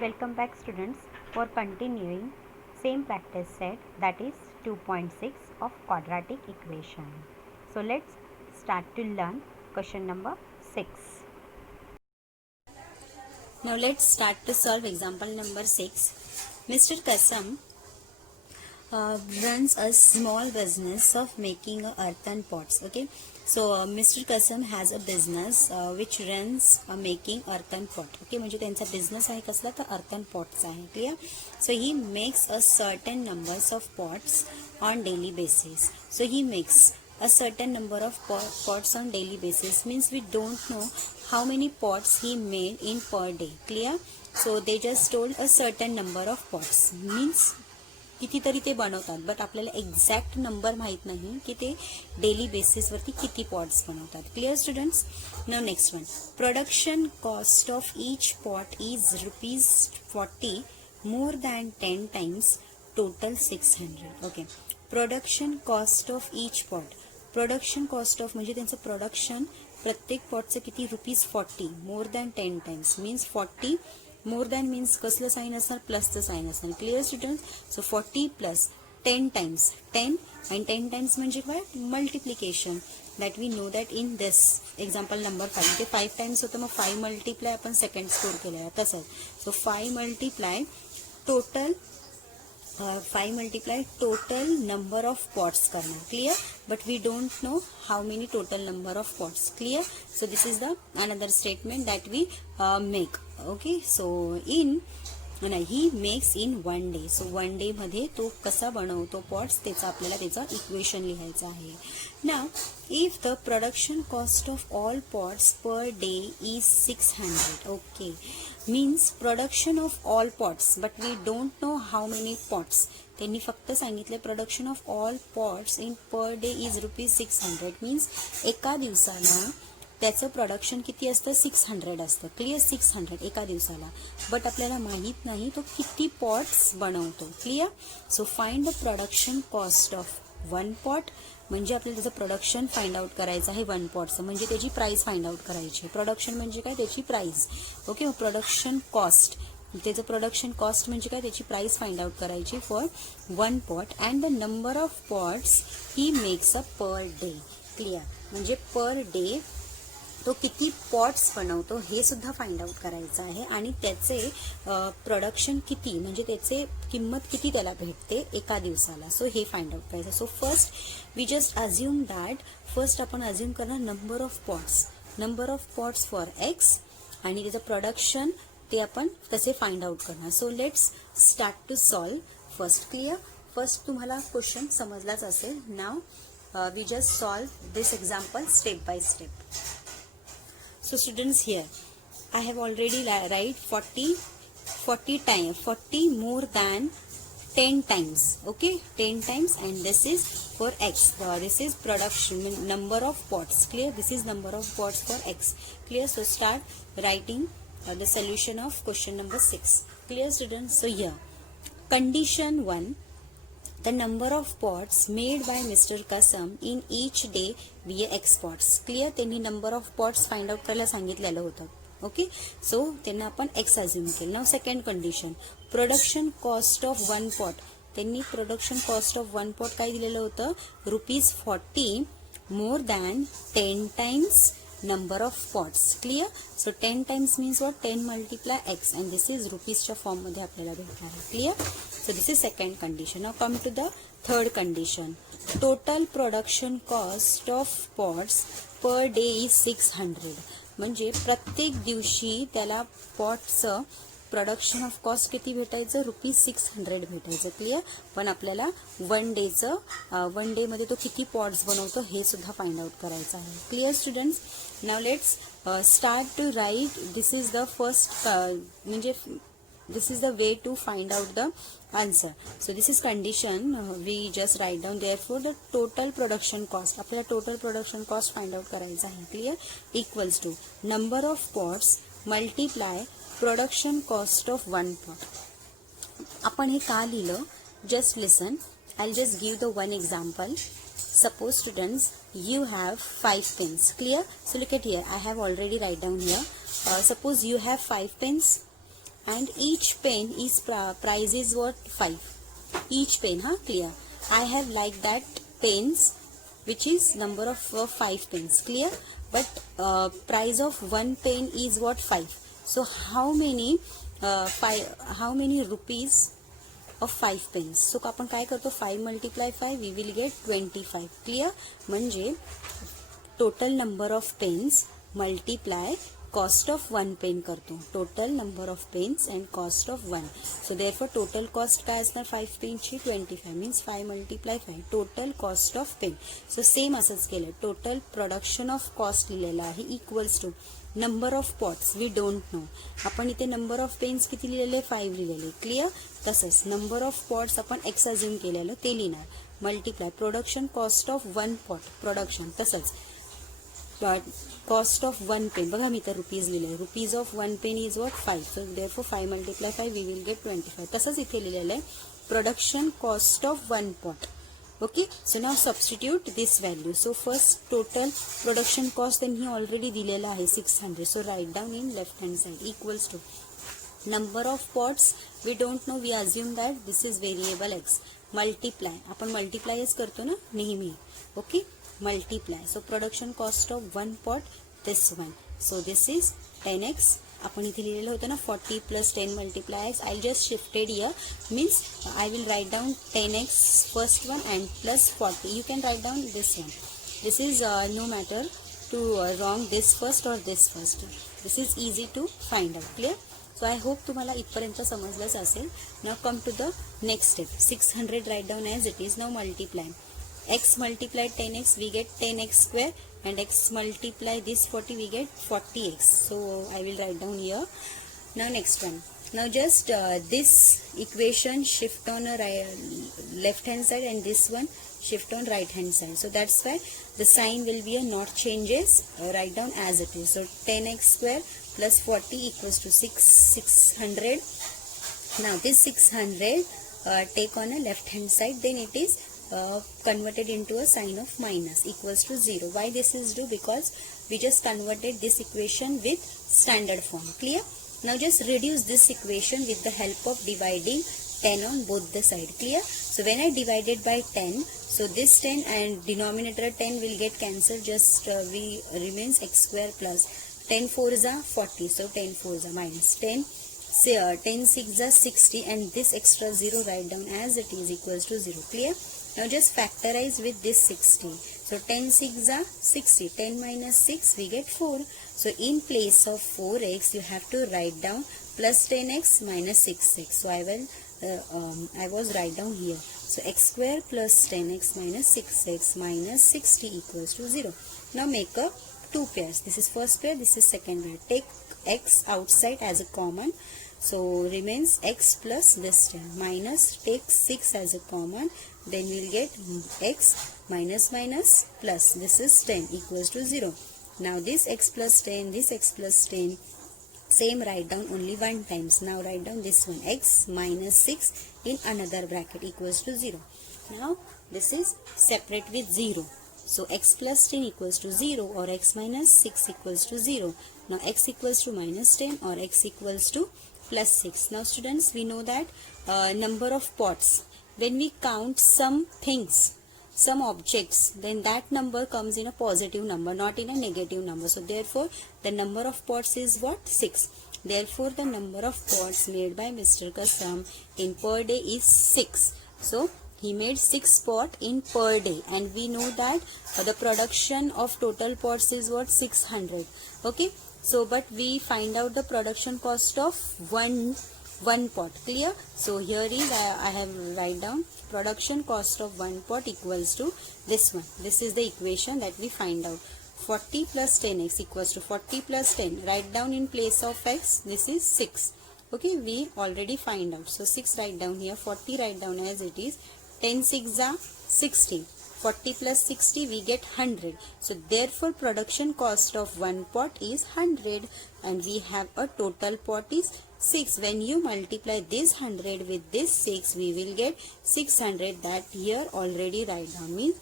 Welcome back students for continuing same practice set, that is 2.6 of quadratic equation. So let's start to learn question number 6. Now let's start to solve example number 6. Mr. Kasam runs a small business of making earthen pots. Okay, so Mr. Kasam has a business which runs making earthen pot. Okay, म्हणजे त्यांचा business आहे कसला तर earthen pots आहे. Clear? So he makes a certain numbers of pots on daily basis. So he makes a certain number of pots on daily basis, means we don't know how many pots he made in per day. Clear? So they just told a certain number of pots, means कितीतरी ते बनवतात, but आपल्याला exact number माहीत नाही की ते daily बेसिसवरती किती pots बनवतात. Clear students? Now next one, production cost of each pot is ₹40 more than 10 times total 600. Okay, production cost of each pot, production cost of म्हणजे त्यांचं प्रोडक्शन प्रत्येक पॉटचं किती ₹40 more than 10 times, means 40 more than means कसलं sign असणार, प्लसचं sign असणार. Clear student? So 40 plus 10 times 10 आणि 10 टाइम्स म्हणजे काय, multiplication. That we know that in this example number 5 ते 5 टाइम्स होतं, मग 5 मल्टिप्लाय आपण सेकंड स्कोर केलेला आहे तसंच. सो 5 multiply total 5 multiply total number of pots करना. Clear? But we don't know how many total number of pots. Clear? So this is the another statement that we make. Okay, so he makes in 1 day. So 1 day मध्ये तो कसा बनवतो pots त्याचा आपल्याला त्याचा equation लिहायचं आहे. Now if the production cost of all pots per day is 600. Okay, means production of all pots, but we don't know how many pots. त्यांनी फक्त सांगितले प्रोडक्शन ऑफ ऑल पॉट्स इन पर डे इज ₹600. मीन्स एका दिवसाला त्याचं production किती असतं, 600 असतं. क्लिअर? 600 एका दिवसाला, बट आपल्याला माहीत नाही तो किती पॉट्स बनवतो. Clear? So find the production cost of 1 pot, म्हणजे आपल्याला त्याचं प्रोडक्शन फाइंड आउट करायचं आहे 1 पॉटचं, म्हणजे त्याची प्राइस फाइंड आउट करायची. प्रोडक्शन म्हणजे काय, त्याची प्राइस. ओके, प्रोडक्शन कॉस्ट, त्याचं प्रोडक्शन कॉस्ट म्हणजे काय, त्याची प्राइस फाइंड आउट करायची for 1 pot. And the number of pots he makes a per day. Clear? म्हणजे पर डे तो किती पॉट्स बनवतो हे सुद्धा फाइंड आउट करायचं आहे, आणि त्याचे प्रोडक्शन किती म्हणजे त्याचे किंमत किती त्याला भेटते एका दिवसाला. सो हे फाइंड आउट करायचं. So first we just assume that, first आपण अज्युम करणार number of pots for x, आणि त्याचं प्रोडक्शन ते आपण तसे फाइंड आउट करणार. So let's start to solve first. Clear? First तुम्हाला क्वेश्चन समजलाच असेल. Now we just solve this example step by step. So students, here I have already write 40 more than 10 times. Okay, 10 times, and this is for x. This is production number of pots. Clear? This is number of pots for x. Clear? So start writing the solution of question number 6. Clear students? So here condition 1, the number of pots made by Mr. Kasam in each day via X pots. Clear? त्यांनी number of pots find out करायला सांगितलेलं होतं. Okay, सो त्यांना आपण x assume केलं. Now second condition, production cost of 1 pot. त्यांनी production cost of 1 pot काय दिलेलं होतं, ₹40 more than 10 times number of pots. Clear? So 10 times means what, 10 multiply x, and this is रुपीजच्या फॉर्म मध्ये आपल्याला भेटणार आहे. Clear? So this is second condition. Now come to the third condition, total production cost of pots per day is 600. म्हणजे प्रत्येक दिवशी त्याला पॉटचं production of cost किती भेटायचं, ₹600 भेटायचं. क्लिअर? पण आपल्याला 1 डे मध्ये तो किती पॉट्स बनवतो हे सुद्धा फाइंड आउट करायचं आहे. Clear students? Now let's start to write. This is the first, म्हणजे this is the way to find out the answer. So this is condition, we just write down. Therefore the total production cost, आपल्याला total production cost find out करायचं आहे. Clear? Equals to number of pots multiply production cost of 1 pot. आपण हे का लिहिलं, just listen. I'll just give the one example. Suppose students, you have 5 pens. Clear? So look at here, I have already write down here. Suppose you have 5 pens and each pen is price is what 5. Each pen, clear. I have like that pens which is number of 5 pens, clear. But price of one pen is what 5. So how many rupees of 5 pens? So आपण काय करतो 5 multiply 5 we will get 25, clear. म्हणजे total number of pens multiply cost of one pen करतो. Total number of pens and cost of one. So therefore total cost काय असणार 5 पेनची 25 means 5 multiply 5 total cost of pen. So same असंच केलं. Total production of cost लिहिलेलं आहे equals to number of pots we don't know. आपण इथे number of pens किती लिहिलेले 5 लिहिलेले, क्लिअर. तसंच नंबर ऑफ पॉट्स आपण एक्स अज्युम केलेलं ते लिहिणार. Multiply production cost of one pot production. तसंच कॉस्ट ऑफ वन पेन बघा मी तर रुपीज लिहिले. Rupees of one pen is what 5. So therefore 5 multiply 5 we will get 25. तसंच इथे लिहिलेलं आहे production cost of one pot. Okay. So now substitute this value. So first total production cost त्यांनी already दिलेलं आहे 600. So write down in left hand side equals to number of pots we don't know we assume that this is variable x. Multiply आपण मल्टिप्लायच करतो ना नेहमी. Okay. Multiply. So production cost of one pot this one. So this is 10x. आपण इथे लिहिलेलं होतं ना 40 + 10 multiply x. I just shifted here means I will write down 10x first one and plus 40. You can write down this one. This is no matter to wrong this first और this first. This is easy to find out, clear. So I hope तुम्हाला इथपर्यंत समजलंच असेल. Now come to the next step. 600 write down as it is. Now multiply x multiplied 10x we get 10x square and x multiply this 40 we get 40x. So I will write down here. Now next one. Now just this equation shift on a left hand side and this one shift on right hand side. So that's why the sign will be a not changes. Write down as it is. So 10x square plus 40 equals to 600. Now this 600 take on a left hand side, then it is converted into a sign of minus equals to 0. Why this is do? Because we just converted this equation with standard form, clear. Now just reduce this equation with the help of dividing 10 on both the side, clear. So when I divided by 10, so this 10 and denominator 10 will get cancelled. Just we remains x square plus 10 4s are 40. So 10 4s are minus 10. Say 10 6s are 60 and this extra 0 write down as it is equals to 0, clear. Now just factorize with this 60. So 10 6s are 60. 10 minus 6 we get 4. So in place of 4x you have to write down plus 10x minus 6x. So I was write down here. So x square plus 10x minus 6x minus 60 equals to 0. Now make a two pairs. This is first pair, this is second pair. Take x outside as a common. So remains x plus this 10 minus take 6 as a common, then we'll get x minus minus plus this is 10 equals to 0. Now this x plus 10, this x plus 10 same write down only one times. Now write down this one x minus 6 in another bracket equals to 0. Now this is separate with 0. So x plus 10 equals to 0 or x minus 6 equals to 0. Now x equals to minus 10 or x equals to plus 6. Now students, we know that number of pots, when we count some things, some objects, then that number comes in a positive number, not in a negative number. So therefore the number of pots is what? 6. Therefore the number of pots made by Mr. Kasam in per day is 6. So he made 6 pot in per day, and we know that the production of total pots is what? 600. Okay. So but we find out the production cost of one pot, clear. So here is I have write down production cost of one pot equals to this one. This is the equation that we find out. 40 plus 10x equals to 40 plus 10. Write down in place of x. This is 6. Okay, we already find out. So 6 write down here. 40 write down as it is. 10 6 are 60. 40 plus 60 we get 100. So therefore production cost of one pot is 100 and we have a total pot is 6. When you multiply this 100 with this 6 we will get 600. That here already write down means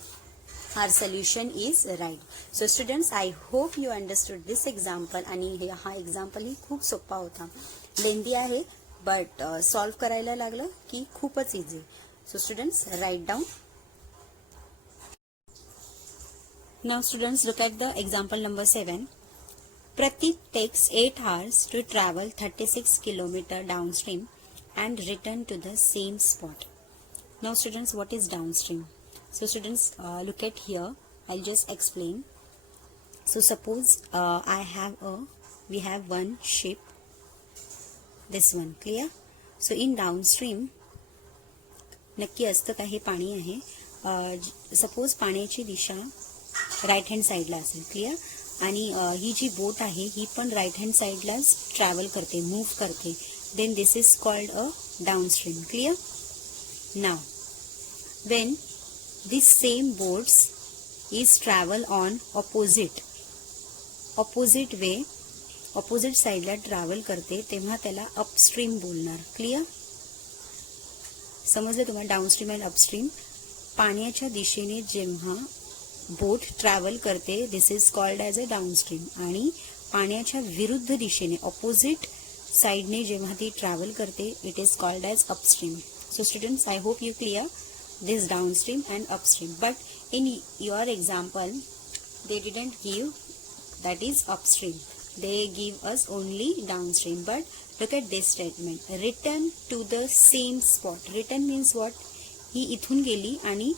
our solution is right. So students, I hope you understood this example. आणि हा example ही खूप सोपा होता. लेंदी आहे but solve करायला लागलं की खूपच easy. So students write down. Now students look at the example number 7. Pratik takes 8 hours to travel 36 km downstream and return to the same spot. Now students, what is downstream? So students, look at here. I'll just explain. So suppose we have one ship, this one, clear? So in downstream नक्की असतं का, हे पाणी आहे. Suppose पाण्याची दिशा right hand साईडला असेल, clear? आणि ही जी boat आहे ही पण राईट हँड साईडलाच ट्रॅव्हल करते, मूव्ह करते. Then this is called a downstream, clear? Now when this same boats is travel on opposite way, opposite साईडला ट्रॅव्हल करते, तेव्हा त्याला अपस्ट्रीम बोलणार. क्लिअर? समजलं तुम्हाला? Downstream and upstream. पाण्याच्या दिशेने जेव्हा बोट ट्रॅव्हल करते, this is called as a downstream. आणि पाण्याच्या विरुद्ध दिशेने, ऑपोजिट साइडने जेव्हा ती ट्रॅव्हल करते, it is called as upstream. So students, I hope you clear this downstream and upstream. But in your example they didn't give that is upstream, they give us only downstream. But look at this statement, return to the same spot. Return means what? ही इथून गेली आणि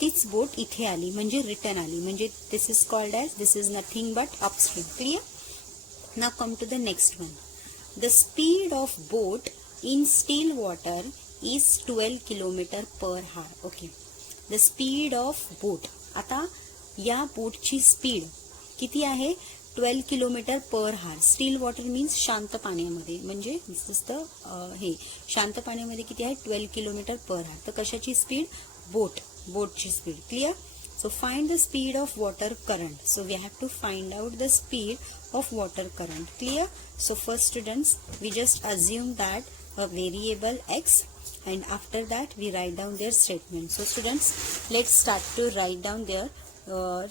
तीच boat इथे आली म्हणजे return आली, म्हणजे this is called as, this is nothing but upstream. Clear? Now come to the next one. The speed of boat in still water is 12 km per hour. Okay, the speed of boat. आता या बोटची speed किती आहे? 12 kilometre per हार. Steel water means शांत पाण्यामध्ये, म्हणजे नुसतं हे शांत पाण्यामध्ये किती आहे? 12 किलोमीटर पर हार. तर कशाची स्पीड? बोटची speed. Clear? So find the speed of water current. So we have to find out the speed of water current. Clear? So first students, we just assume that a variable x and after that we write down their statement. So students, let's start to write down their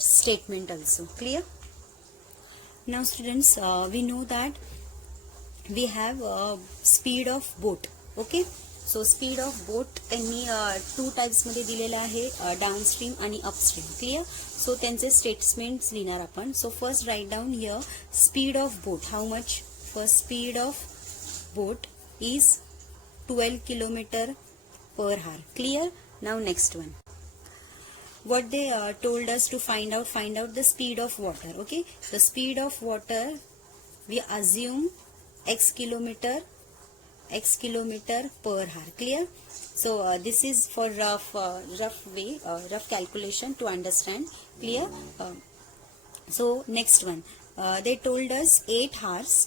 statement also. Clear? Now students, we know that we have speed of boat. Okay, so speed of boat त्यांनी two types मध्ये दिलेला आहे, downstream आणि upstream. Clear? सो त्यांचे statements लिहिणार आपण. So first write down here speed of boat. How much? First speed of boat is 12 kilometer per hour. Clear? Now next one, what they told us to find out the speed of water. Okay, the speed of water we assume x kilometer per hour. Clear? So this is for rough calculation to understand. Clear? So next one, they told us 8 hours.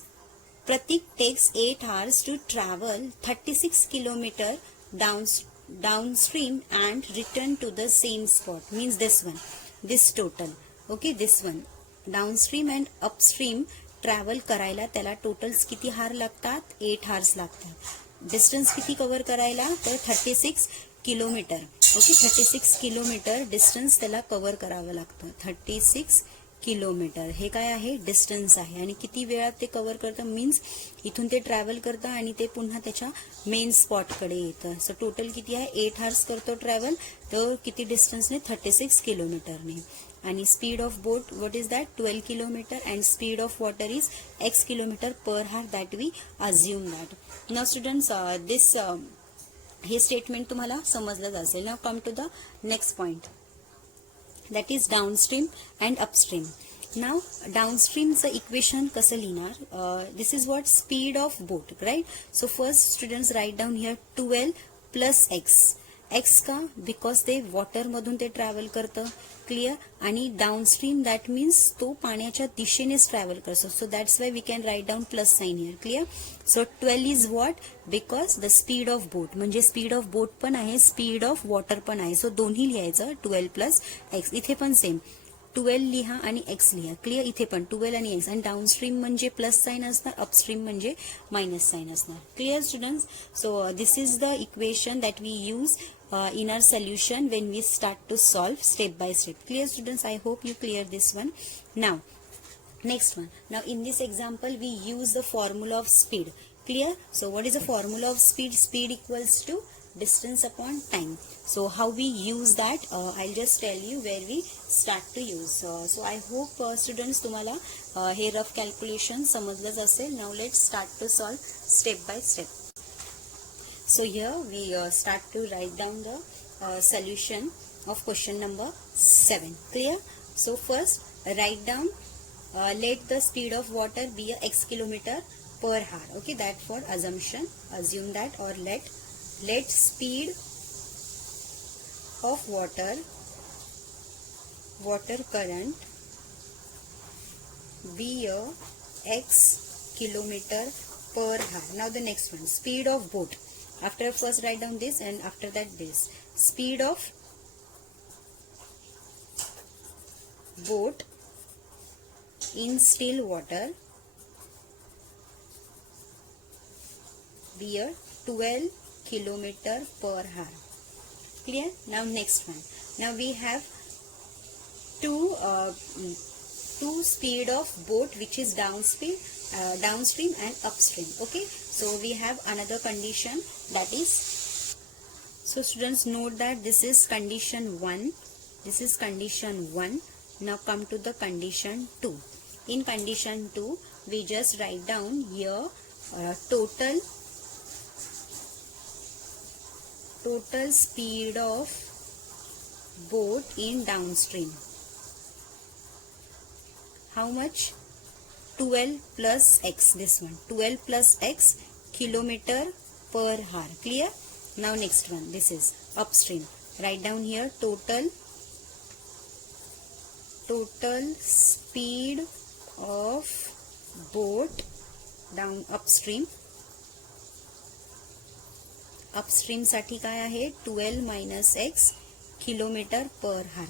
Pratik takes 8 hours to travel 36 km downstream and return to the same spot. Means this one, this total. Okay, this one downstream and upstream travel करायला त्याला totals किती हार लागतात? 8 hours लागतात. Distance किती cover करायला? तर 36 kilometre. Okay, 36 kilometre distance त्याला कव्हर करावं लागतं. 36 किलोमीटर हे काय आहे? डिस्टन्स आहे. आणि किती वेळात ते कव्हर करतं? मीन्स इथून ते ट्रॅव्हल करतं आणि ते पुन्हा त्याच्या मेन स्पॉटकडे येतं. सो टोटल किती आहे? 8 hours करतो ट्रॅव्हल. तर किती डिस्टन्सने? 36 किलोमीटरने. आणि speed of boat what is that? 12 kilometre. And speed of water is x kilometre per hour. That we assume that. Now students, this हे स्टेटमेंट तुम्हाला समजलंच असेल. Now come to the next point, that is downstream and upstream. Now downstreamचं equation कसं लिहिणार? This is what speed of boat, right? So first students write down here 12 plus x. x का? Because ते water मधून ते travel करतं. Clear? आणि downstream that means तो पाण्याच्या दिशेनेच ट्रॅव्हल करतो. So that's why we can write down plus sign here. Clear? So 12 is what? Because the speed of boat, म्हणजे स्पीड ऑफ बोट पण आहे, स्पीड ऑफ वॉटर पण आहे. सो दोन्ही लिहायचं. 12 प्लस एक्स. इथे पण सेम 12 लिहा आणि एक्स लिहा. क्लिअर? इथे पण 12 आणि एक्स. आणि डाउनस्ट्रीम म्हणजे प्लस साइन असणार, अपस्ट्रीम म्हणजे मायनस साइन असणार. Clear students? So this is the equation that we use in our solution when we start to solve step by step. Clear students? I hope you clear this one. Now next one, now in this example we use the formula of speed. Clear? So what is the formula of speed? Speed equals to distance upon time. So how we use that, I'll just tell you where we start to use. So I hope students तुम्हाला हे rough calculation समजलंच असेल. Now let's start to solve step by step. So here we start to write down the solution of question number 7. Clear? So first write down let the speed of water be a x kilometer per hour. Okay, that for assumption, assume that, or let speed of water current be a x kilometer per hour. Now the next one, speed of boat. After first write down this and after that this. Speed of boat in still water be a 12 kilometer per hour. Clear? Now next one. Now we have two speed of boat which is downstream and upstream. Okay, so we have another condition, that is, so students note that this is condition 1. This is condition 1. Now come to the condition 2. In condition 2, we just write down here total speed of boat in downstream. How much? 12 plus x, this one, 12 plus x kilometer per hour. Clear? Now next one, this is upstream. Write down here total speed of boat down upstream. Upstream साठी काय आहे 12 minus x kilometer per hour.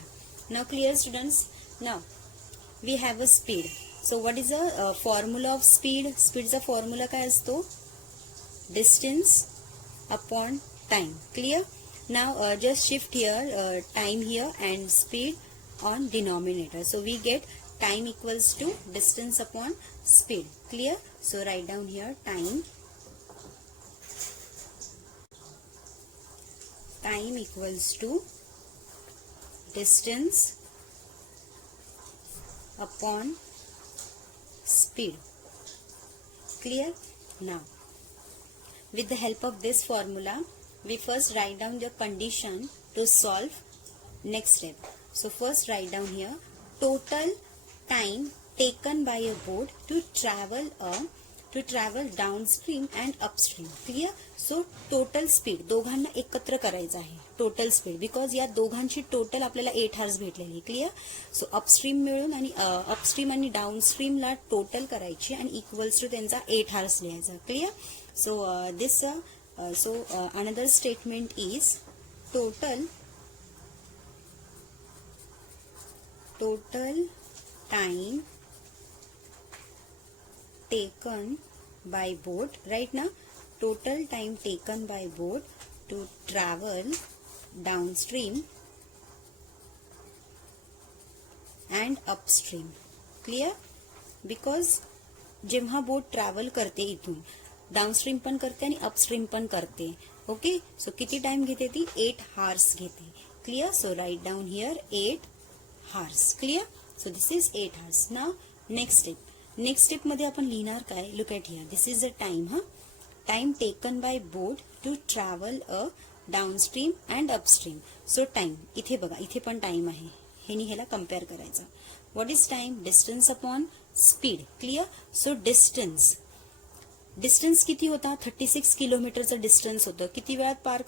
Now clear students? Now we have a speed. So what is the formula of speed? Speed चा formula काय असतो? Distance upon time. Clear? Now just shift here time here and speed on denominator. So we get time equals to distance upon speed. Clear? So write down here time equals to distance upon speed. Clear? Now with the help of this formula, we first write down the condition to solve next step. So first write down here total time taken by a boat to travel downstream and upstream. Clear? So total speed दोघांना एकत्र करायचं आहे. Total speed, because या दोघांची total आपल्याला 8 hours भेटलेली. Clear? सो upstream मिळून आणि अपस्ट्रीम आणि डाऊनस्ट्रीमला टोटल करायची आणि इक्वल्स टू त्यांचा 8 hours लिहायचा. Clear? So this another statement is total time taken by boat, right now total time taken by boat to travel downstream and upstream. Clear? because जेव्हा boat travel करते इथून downstream पण करते आणि upstream पण करते. ओके, सो किती टाइम घेते ती? 8 hours घेते. Clear? So write down here 8 hours. Clear? So this is 8 hours. Now next step मध्ये आपण लिहिणार काय? Look at here, this is the time. Time taken by boat to travel a downstream and upstream. So time इथे बघा, इथे पण time आहे, ह्यानी ह्याला कम्पेअर करायचा. What is time? Distance upon speed. Clear? So distance किती होता? 36 किलोमीटरचं डिस्टन्स होतं. किती वेळात पार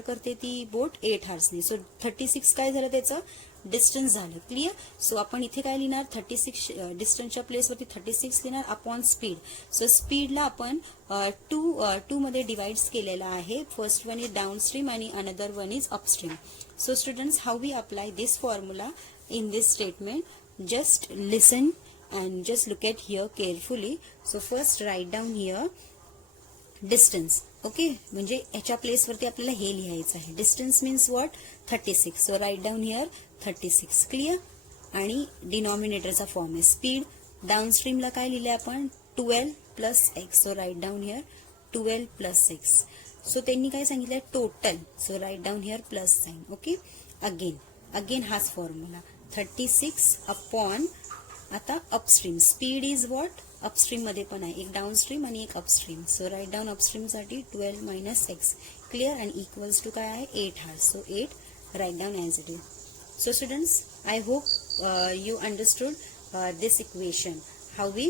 करते ती बोट? 8 hours. सो 36 काय झालं? त्याचं डिस्टन्स झालं. क्लिअर? सो आपण इथे काय लिहिणार? 36 डिस्टन्सच्या प्लेसवरती 36 लिहिणार अपॉन स्पीड. सो स्पीडला आपण टू मध्ये डिवाइड्स केलेला आहे. फर्स्ट वन इज डाऊनस्ट्रीम आणि another one is upstream. So students, how we apply this formula in this statement? Just listen and just look at here carefully. So first write down here distance. Okay, म्हणजे याच्या place वरती आपल्याला हे लिहायचं आहे. Distance means what? 36. So write down here 36. Clear? आणि डिनॉमिनेटरचा form आहे स्पीड. डाऊनस्ट्रीमला काय लिहिलंय आपण? 12 plus x. So write down here 12 plus x. So त्यांनी काय सांगितलं total. So write down here plus sign. Okay. Again हाच फॉर्म्युला 36 अपॉन आता upstream. Speed is what upstream मध्ये पण आहे, एक डाऊनस्ट्रीम आणि एक upstream. So write down upstream साठी 12 मायनस एक्स. क्लिअर. आणि इक्वल्स टू काय आहे 8 हा. So 8 write down as it is. So students, I hope you understood this equation, how we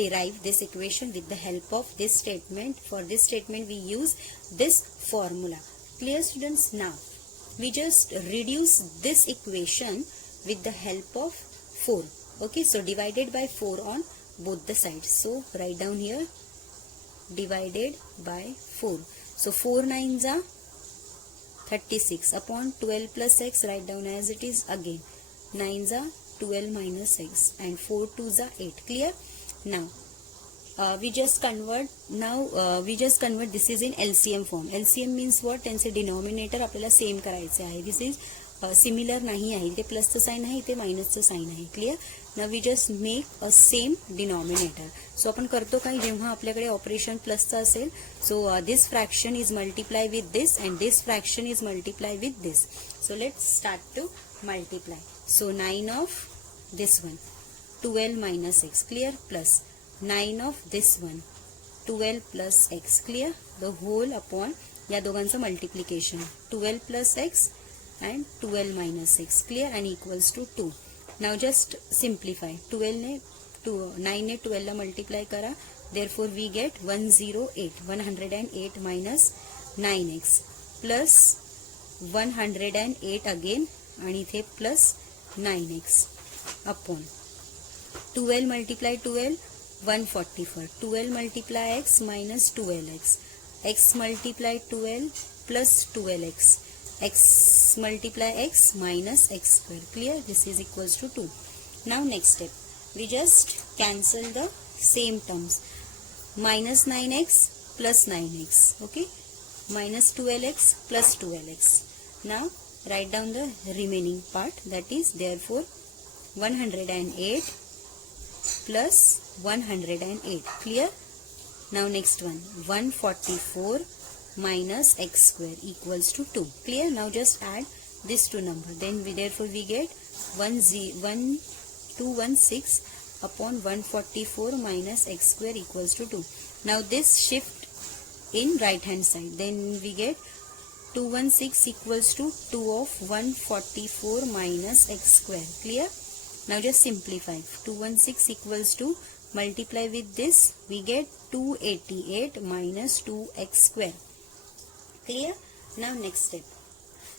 derive this equation with the help of this statement. For this statement we use this formula. Clear students? Now we just reduce this equation with the help of 4. Okay, so divided by 4 on both the sides. So write down here divided by 4. So 4 9s are 36 upon 12 plus x, write down as it is again. 9s are 12 minus x and 4 2s are 8. Clear? Now we just convert this is in LCM form. LCM means what? त्यांचे denominator आपल्याला same करायचे आहे. This is similar नाही आहे, इथे प्लसचं sign आहे, इथे मायनसचं साइन आहे. Clear. Now we just make a same denominator. So आपण करतो काय, जेव्हा आपल्याकडे ऑपरेशन प्लसचं असेल, so this fraction is multiply with this and this fraction is multiply with this. So let's start to multiply. So 9 of this one 12 minus x. Clear. Plus 9 of this one 12 plus x. Clear. The whole upon या दोघांचं multiplication 12 plus x and 12 minus x. Clear. And equals to 2. Now just simplify. 9 ने 12 ला multiply करा. Therefore we get 108. 108 minus 9x plus 108 again आणि इथे plus 9x upon 12 multiply 12 144. 12 multiply x minus 12x. x multiply 12 plus 12x. x multiply x minus x square. Clear. This is equals to 2. Now next step, we just cancel the same terms. Minus 9x plus 9x. Okay. Minus 12x plus 12x. Now write down the remaining part, that is therefore 108 plus 108. Clear. Now next one 144 minus x square equals to 2. Clear. Now just add this two number, then therefore we get 1216 upon 144 minus x square equals to 2. Now this shift in right hand side, then we get 216 equals to 2 of 144 minus x square. Clear. Now just simplify. 216 equals to multiply with this, we get 288 minus 2x square. Clear. Now next step,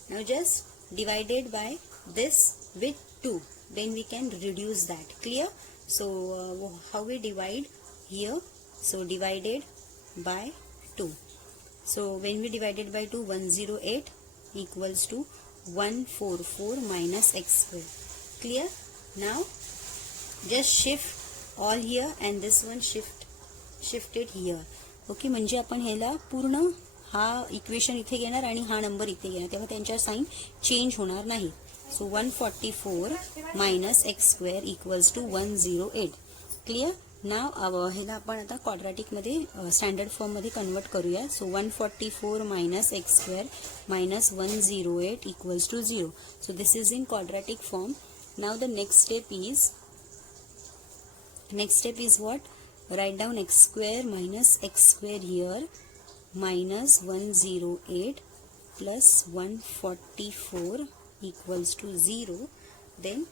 now just divided by this with 2, then we can reduce that. Clear. So how we divide here, so divided by 2. So when we divided by 2, 108 equals to 144 minus x square. Clear. Now just shift all here and this one shift it here. Okay, म्हणजे आपण ह्याला पूर्ण हा equation इथे घेणार आणि हा number इथे घेणार, तेव्हा त्यांच्या साइन चेंज होणार नाही. So 144 minus x square equals to 108. Clear. Now ह्याला आपण आता क्वाड्रॅटिक मध्ये स्टँडर्ड फॉर्म मध्ये कन्वर्ट करूया. So 144 minus x square minus 108 equals to 0. So this is in quadratic form. Now the next step is what? Write down x square minus x square here minus 108 plus 144 equals to 0. Then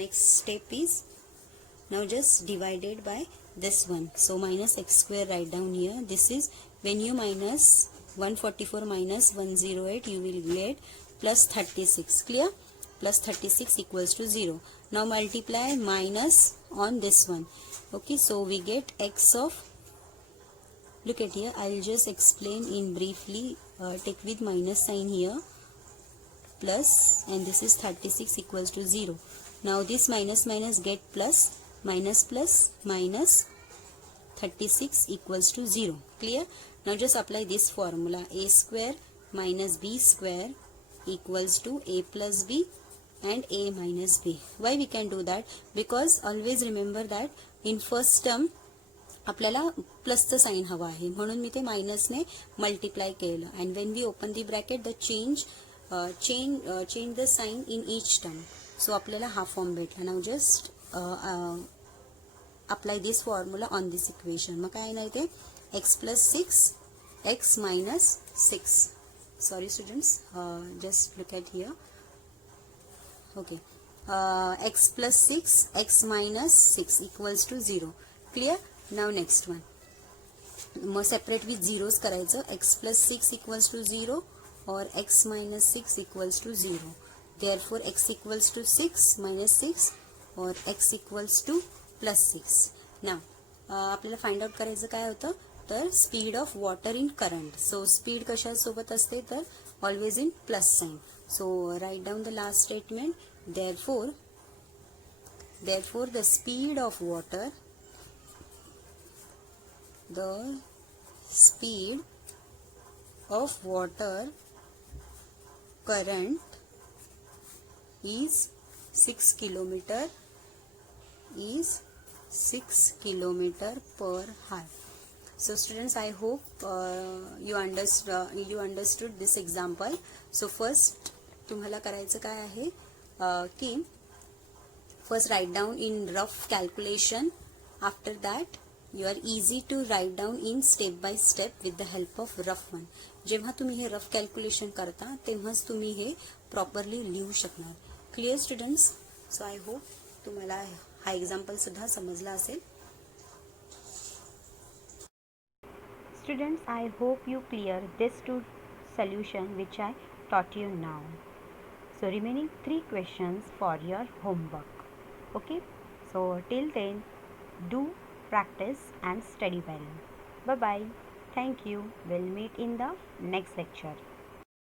next step is now just divided by this one. So minus x square write down here. This is when you minus 144 minus 108 you will get plus 36. Clear? Plus 36 equals to 0. Now multiply minus on this one. Okay, so we get x of, look at here, I'll just explain in briefly, take with minus sign here, plus, and this is 36 equals to 0. Now this minus minus get plus, minus plus minus 36 equals to 0. Clear? Now just apply this formula, a square minus b square equals to a plus b and a minus b. Why we can do that? Because always remember that in first term आपल्याला प्लसचं sign हवं आहे, म्हणून मी ते मायनसने multiply केलं. And when we open the bracket the change the sign in each term. So आपल्याला हा फॉर्म भेटला. Now just apply this formula on this equation. मग काय येणार ते x plus 6 x minus 6. Sorry students, just look at here. Okay, x plus 6 x minus 6 equals to 0. Clear? Now next one. Mug separate with zeros करायचं. x plus 6 equals to 0 और x minus 6 equals to 0. Therefore x equals to 6 minus 6 और x equals to plus 6. Now आपल्याला find out करायचं काय होतं तर speed of water in current. So speed कशासोबत असते तर always in plus sign. So write down the last statement. Therefore the speed of water current is 6 kilometer per hour. So students, I hope you understood this example. So first तुम्हाला करायचं काय आहे की first write down in rough calculation. After that you are easy to write down in step by step with the help of rough one. जेव्हा तुम्ही हे rough calculation करता तेव्हाच तुम्ही हे प्रॉपरली लिहू शकणार. Clear students? So I hope तुम्हाला हा example सुद्धा समजला असेल. Students, I hope you clear this two solution which I taught you now. So remaining 3 questions for your homework. Okay, so till then do practice and study well. Bye bye. Thank you. We'll meet in the next lecture.